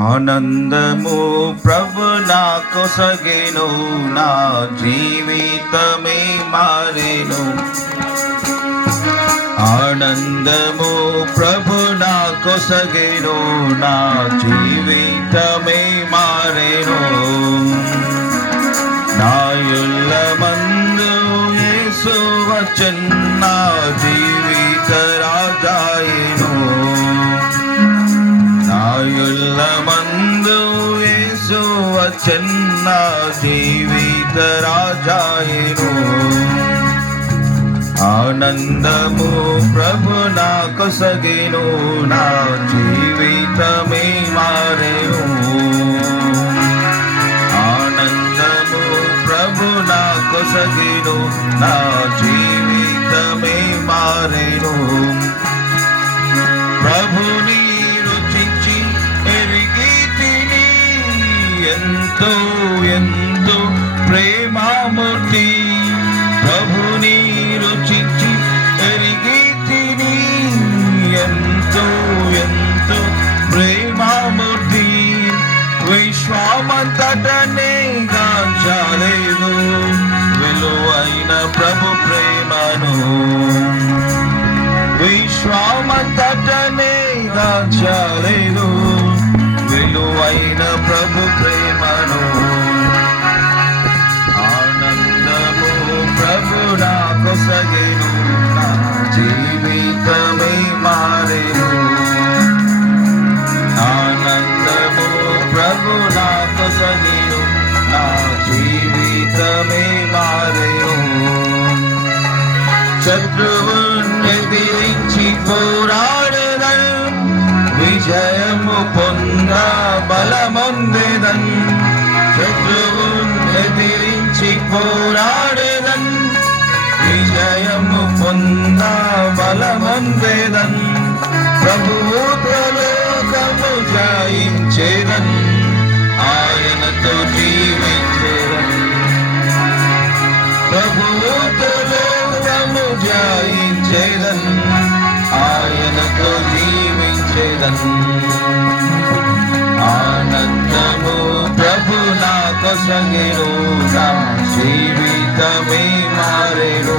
ఆనందము ప్రభు నాకు సగెను, నా జీవితమే మారెను. ఆనందము ప్రభు నాకు సగెను, నా జీవితమే మారెను. నాయుల్లమందు యేసు వచ్చెను, నా జీవిత రాజాయెను. నాయుల్లమందు యేసు వచ్చెను, నా జీవిత రాజాయెను. ఆనందము ప్రభు నాకు సగెను, నా జీవితమే మారెను. ఆనందము ప్రభు నాకు సగెను, నా జీవితమే మారెను. ప్రభుని రుచించి ఎరిగి తిని, ఎంతో ఎంతో ప్రేమామూర్తి. ప్రభుని రుచించి ఎరిగి తిని, ఎంతో ఎంతో ప్రేమామూర్తి. విశ్వమంతటనే గాంచలేదు విలువైన ప్రభు ప్రేమను. విశ్వమంతటనే గాంచలేదు విలువైన ప్రభు ప్రేమను. ఆనందము ప్రభు నాకు సగెను, నా జీవితమే మారెను. ఆనందము ప్రభు నాకు సగెను, నా జీవితమే మారెను. శత్రువుని ఎదిరించి పోరాడెదన్, విజయము పొంద బలమొందెదన్. శత్రువుని ఎదిరించి పోరాడెదన్, విజయము పొంద బలమొందెదన్. ప్రభువుతో లోకము జయించెదన్, ఆయనతో జీవించెదన్. ప్రభువుతో లోకము జయించెదన్, ఆయనతో జీవించెదన్. ఆనందము ప్రభు నాకు సగెను, నా జీవితమే మారెను.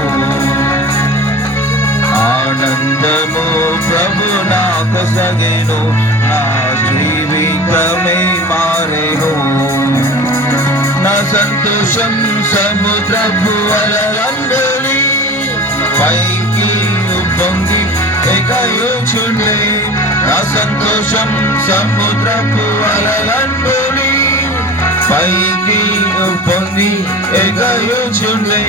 ఆనందము ప్రభు నాకు సగెను, నా జీవితమే మారెను. నా సంతోషం సముద్రపు అలలందలి, పైకి ఉప్పొంగి ఎగయుచుండే. నా సంతోషం సముద్రపు అలలందలి, పైకి ఉప్పొంగి ఎగయుచుండే.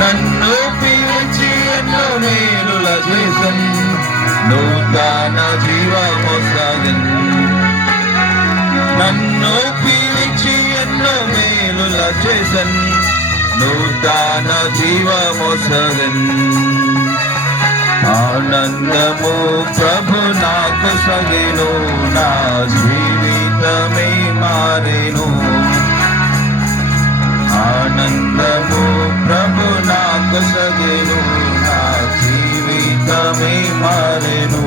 నన్ను పిలిచి ఎన్నో మేలుల చేసన్, నూతన జీవమొసగన్. నన్ను పిలిచి ఎన్నో మేలుల చేసన్, నూతన జీవమొసగన్. ఆనందము ప్రభు నాకు సగెను, నా జీవితమే మారెను. ఆనందము ప్రభు నాకు సగెను, నా జీవితమే మారెను.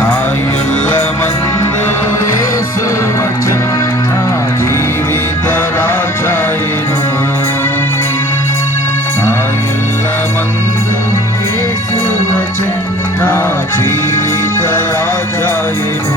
నాయుల్లమందు యేసు వచ్చెను, నా జీవిత రాజాయెను. నాయుల్లమందు యేసు వచ్చెను, నా జీవిత రాజాయెను.